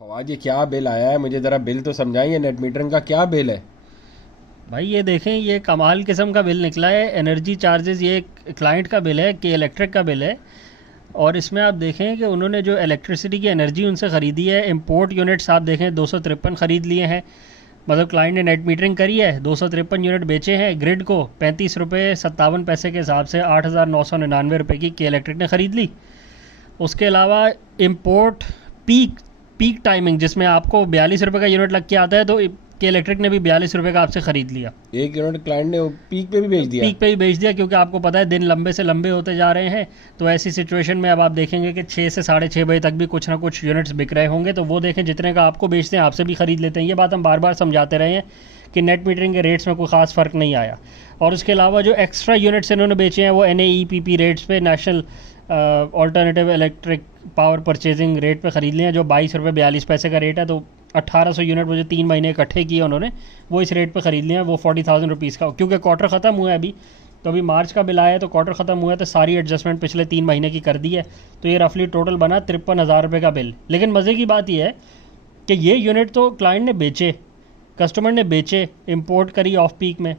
फवाद, ये क्या बिल आया है? मुझे ज़रा बिल तो समझाइए, नेट मीटरिंग का क्या बिल है? भाई ये देखें, ये कमाल किस्म का बिल निकला है। एनर्जी चार्जेस, ये क्लाइंट का बिल है, के इलेक्ट्रिक का बिल है। और इसमें आप देखें कि उन्होंने जो इलेक्ट्रिसिटी की एनर्जी उनसे ख़रीदी है, इंपोर्ट यूनिट्स आप देखें 253 ख़रीद लिए हैं। मतलब क्लाइंट ने नेट मीटरिंग करी है, 253 यूनिट बेचे हैं ग्रिड को 35 रुपये 57 पैसे के हिसाब से 8,999 रुपये की के इलेक्ट्रिक ने ख़रीद ली। उसके अलावा इंपोर्ट पीक पीक टाइमिंग, जिसमें आपको 42 रुपये का यूनिट लग के आता है, तो के इलेक्ट्रिक ने भी 42 रुपये का आपसे ख़रीद लिया। एक यूनिट क्लाइंट ने पीक पे भी बेच दिया? पीक पे ही बेच दिया, क्योंकि आपको पता है दिन लंबे से लंबे होते जा रहे हैं। तो ऐसी सिचुएशन में अब आप देखेंगे कि 6 से 6:30 बजे तक भी कुछ ना कुछ यूनिट्स बिक रहे होंगे। तो वो देखें, जितने का आपको बेचते हैं आपसे भी ख़रीद लेते हैं। ये बात हम बार बार समझाते रहे हैं कि नेट मीटरिंग के रेट्स में कोई ख़ास फ़र्क नहीं आया। और उसके अलावा जो एक्स्ट्रा यूनिट्स इन्होंने बेचे हैं वो NAEPP रेट्स पे, national alternative electric power purchasing rate पे ख़रीद लिए हैं, जो 22 रुपये 42 पैसे का रेट है। तो 1800 यूनिट मुझे 3 महीने इकट्ठे किए उन्होंने, वो इस रेट पे ख़रीद लिए हैं। वो 40,000 रुपीज़ का, क्योंकि क्वार्टर ख़त्म हुआ है अभी, तो अभी मार्च का बिल आया है, तो क्वार्टर ख़त्म हुआ है, तो सारी एडजस्टमेंट पिछले 3 महीने की कर दी है। तो ये रफली टोटल बना 53,000 रुपये का बिल। लेकिन मज़े की बात यह है कि ये यूनिट तो क्लाइंट ने बेचे, कस्टमर ने बेचे, इम्पोर्ट करी ऑफ पीक में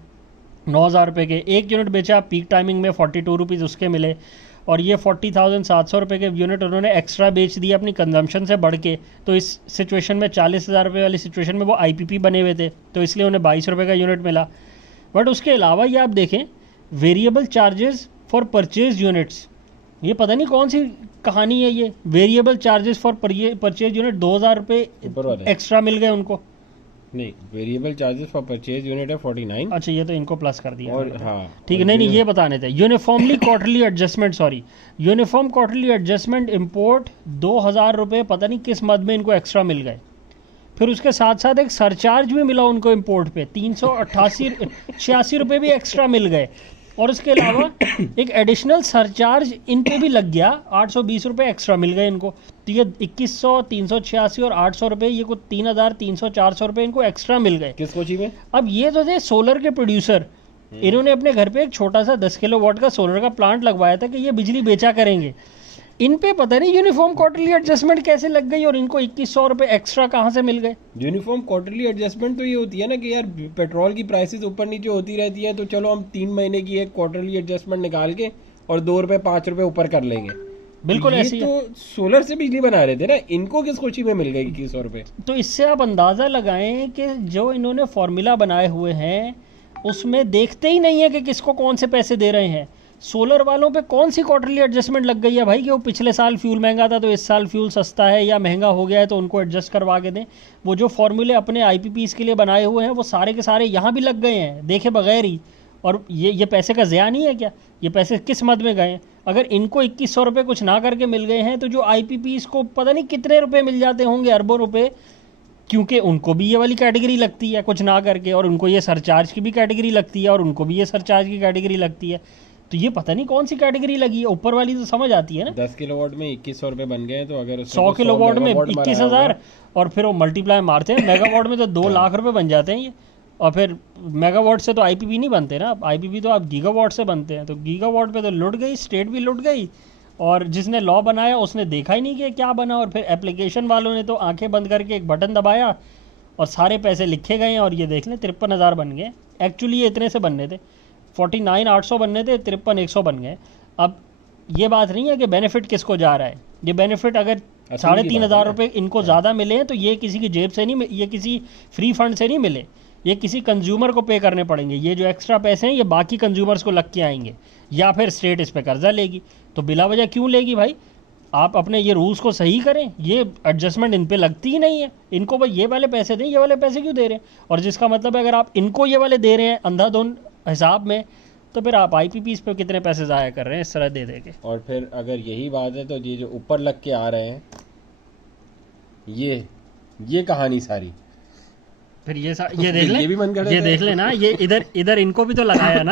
9,000 रुपये के। एक यूनिट बेचा आप पीक टाइमिंग में, 42 रुपीज़ उसके मिले। और ये 40,700 रुपये के यूनिट उन्होंने एक्स्ट्रा बेच दिए अपनी कंजम्पशन से बढ़ के। तो इस सिचुएशन में 40,000 रुपये वाली सिचुएशन में वो IPP बने हुए थे, तो इसलिए उन्हें 22 रुपये का यूनिट मिला। बट उसके अलावा ये आप देखें, variable charges for purchase units, ये पता नहीं कौन सी कहानी है। ये variable charges for purchase unit 2,000 रुपये एक्स्ट्रा मिल गए उनको। नहीं, variable charges for purchase unit है 49। अच्छा, ये तो इनको प्लस कर दिया। और हाँ, ठीक है, नहीं ये बताने थे। Uniformly quarterly adjustment, sorry, uniform quarterly adjustment import 2,000 रुपये पता नहीं किस मद में इनको एक्स्ट्रा मिल गए। फिर उसके साथ साथ एक सरचार्ज भी मिला उनको इंपोर्ट पे, 386 रुपये भी एक्स्ट्रा मिल गए। और उसके अलावा एक एडिशनल सरचार्ज इन पे भी लग गया, 820 रुपये एक्स्ट्रा मिल गए इनको। तो ये 2100, 386 और 800 रुपये, ये कुछ 3,300 400 रुपये इनको एक्स्ट्रा मिल गए। किस कोची में? अब ये तो थे सोलर के प्रोड्यूसर, इन्होंने अपने घर पे एक छोटा सा 10 किलोवाट का सोलर का प्लांट लगवाया था कि ये बिजली बेचा करेंगे। इन पे पता नहीं यूनिफॉर्म क्वार्टरली एडजस्टमेंट कैसे लग गई और इनको 2100 रुपये एक्स्ट्रा कहाँ से मिल गए। यूनिफॉर्म क्वार्टरली एडजस्टमेंट तो ये होती है ना कि यार पेट्रोल की प्राइसेस ऊपर नीचे होती रहती है, तो चलो हम 3 महीने की एक क्वार्टरली एडजस्टमेंट निकाल के और 2 रुपये 5 रुपये ऊपर कर लेंगे। बिल्कुल ये ऐसी तो सोलर से बिजली बना रहे थे ना, इनको किस कोची में मिल गई 2100 रुपये? तो इससे आप अंदाज़ा लगाएं कि जो इन्होंने फॉर्मूला बनाए हुए हैं उसमें देखते ही नहीं है कि किसको कौन से पैसे दे रहे हैं। सोलर वालों पे कौन सी क्वार्टरली एडजस्टमेंट लग गई है भाई कि वो पिछले साल फ्यूल महंगा था तो इस साल फ्यूल सस्ता है या महंगा हो गया है तो उनको एडजस्ट करवा के दें। वो जो फॉर्मूले अपने IPPs के लिए बनाए हुए हैं वो सारे के सारे यहाँ भी लग गए हैं देखे बगैर ही। और ये पैसे का ज़िया नहीं है क्या? ये पैसे किस मद में गए हैं? अगर इनको 2100 रुपये कुछ ना करके मिल गए हैं, तो जो IPPs को पता नहीं कितने रुपए मिल जाते होंगे, अरबों रुपए, क्योंकि उनको भी ये वाली कैटेगरी लगती है कुछ ना करके, और उनको ये सरचार्ज की भी कैटेगरी लगती है, और उनको भी ये सरचार्ज की कैटेगरी लगती है। तो ये पता नहीं कौन सी कैटेगरी लगी है। ऊपर वाली तो समझ आती है ना, 10 किलोवाट में 2100 रुपये बन गए, तो अगर 100 किलोवाट में 21,000, और फिर वो मल्टीप्लाई मारते हैं मेगावाट में तो 2 लाख रुपए बन जाते हैं ये। और फिर मेगावाट से तो IPP नहीं बनते ना, IPP तो आप गीगावाट से बनते हैं। तो गीगावाट पे तो लुट गई, स्टेट भी लुट गई, और जिसने लॉ बनाया उसने देखा ही नहीं कि क्या बना। और फिर एप्लीकेशन वालों ने तो आंखें बंद करके एक बटन दबाया और सारे पैसे लिखे गए हैं, और ये देख लें 53,000 बन गए। एक्चुअली ये इतने से बनने थे, 49,800 बनने थे, 53,100 बन गए। अब ये बात नहीं है कि बेनिफिट किसको जा रहा है। ये बेनिफिट अगर 3,500 रुपये इनको ज़्यादा मिले हैं तो ये किसी की जेब से नहीं, ये किसी फ्री फंड से नहीं मिले, ये किसी कंज्यूमर को पे करने पड़ेंगे। ये जो एक्स्ट्रा पैसे हैं ये बाकी कंज्यूमर्स को लग के आएंगे, या फिर स्टेट इस पे कर्जा लेगी। तो बिला वजह क्यों लेगी भाई? आप अपने ये रूल्स को सही करें। ये एडजस्टमेंट इन पे लगती ही नहीं है। इनको भाई ये वाले पैसे दें, ये वाले पैसे क्यों दे रहे हैं? और जिसका मतलब है अगर आप इनको ये वाले दे रहे हैं अंधाधुंध हिसाब में, तो फिर आप IPPs पे कितने पैसे ज़ाया कर रहे हैं इस तरह दे दे के। और फिर अगर यही बात है तो ये जो ऊपर लग के आ रहे हैं, ये कहानी सारी फिर ये देख लें, ये भी मन कर ये देख लें ना, ये इधर इनको भी तो लगाया ना।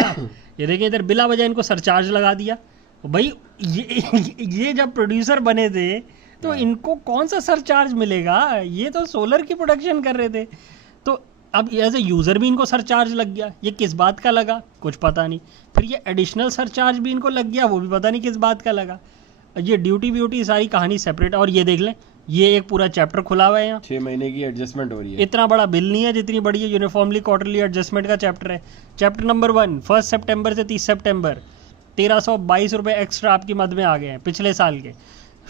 ये देखिए, इधर बिला वजह इनको सरचार्ज लगा दिया भाई। ये जब प्रोड्यूसर बने थे तो इनको कौन सा सरचार्ज मिलेगा? ये तो सोलर की प्रोडक्शन कर रहे थे। तो अब एज ए यूज़र भी इनको सरचार्ज लग गया, ये किस बात का लगा कुछ पता नहीं। फिर ये एडिशनल सरचार्ज भी इनको लग गया, वो भी पता नहीं किस बात का लगा। ये ड्यूटी व्यूटी सारी कहानी सेपरेट। और ये देख लें, ये एक पूरा चैप्टर खुला हुआ है यहाँ। 6 महीने की एडजस्टमेंट हो रही है। इतना बड़ा बिल नहीं है जितनी बड़ी है यूनिफॉर्मली क्वार्टरली एडजस्टमेंट का चैप्टर है। चैप्टर नंबर 1 1 सितंबर से 30 सितंबर 1322 रुपए एक्स्ट्रा आपकी मद में आ गए हैं पिछले साल के।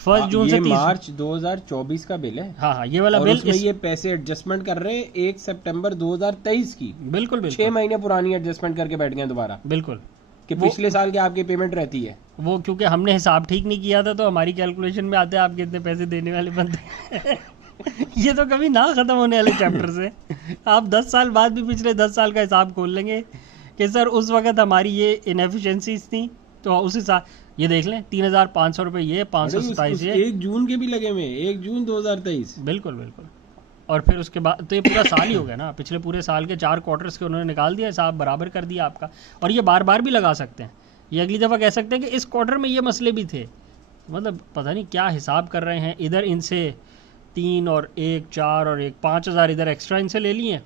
1 जून से ये 30 मार्च 2024 का बिल है। हाँ हाँ, ये वाला और बिल उसमें ये पैसे एडजस्टमेंट कर रहे हैं 1 सितंबर 2023 की। बिल्कुल 6 बिल्कुल महीने पुरानी एडजस्टमेंट करके बैठ गए दोबारा बिल्कुल। कि पिछले साल की आपकी पेमेंट रहती है। वो क्योंकि हमने हिसाब ठीक नहीं किया था तो हमारी कैलकुलेशन में आते हैं आप कितने पैसे देने वाले बनते हैं। ये तो कभी ना खत्म होने वाले चैप्टर से आप 10 साल बाद भी पिछले 10 साल का हिसाब खोल लेंगे कि सर उस वक्त हमारी ये इनएफिशिएंसीज थी तो उस हिसाब ये देख लें 3,500 रुपये ये 527 ये 1 जून के भी लगे हुए 1 जून 2023। बिल्कुल बिल्कुल। और फिर उसके बाद तो ये पूरा साल ही हो गया ना, पिछले पूरे साल के 4 क्वार्टर्स के उन्होंने निकाल दिया, हिसाब बराबर कर दिया आपका। और ये बार बार भी लगा सकते हैं, ये अगली दफ़ा कह सकते हैं कि इस क्वार्टर में ये मसले भी थे। मतलब पता नहीं क्या हिसाब कर रहे हैं, इधर इनसे 3 और 1 4 और 1 5,000 इधर एक्स्ट्रा इनसे ले लिए,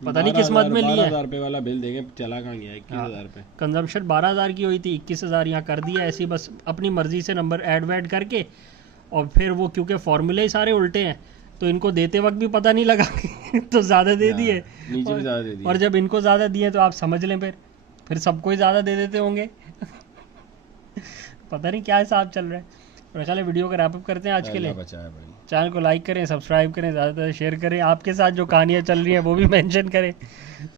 पता नहीं किस मद में लिए। 12,000 रुपये वाला बिल देंगे, चला कहाँ गया 21,000 रुपये। कंजम्पशन 12,000 की हुई थी, 21,000 यहाँ कर दिया ऐसे ही, बस अपनी मर्जी से नंबर ऐड वैड करके। और फिर वो क्योंकि फॉर्मूले ही सारे उल्टे हैं तो इनको देते वक्त भी पता नहीं लगा तो ज़्यादा दे दिए, नीचे भी ज़्यादा दे दिए। और जब इनको ज़्यादा दिए तो आप समझ लें फिर सबको ही ज़्यादा दे देते होंगे। पता नहीं क्या हिसाब चल रहा है। और चले वीडियो का रैप अप करते हैं आज के लिए। चैनल को लाइक करें, सब्सक्राइब करें, ज़्यादा से शेयर करें, आपके साथ जो कहानियाँ चल रही हैं वो भी मेंशन करें।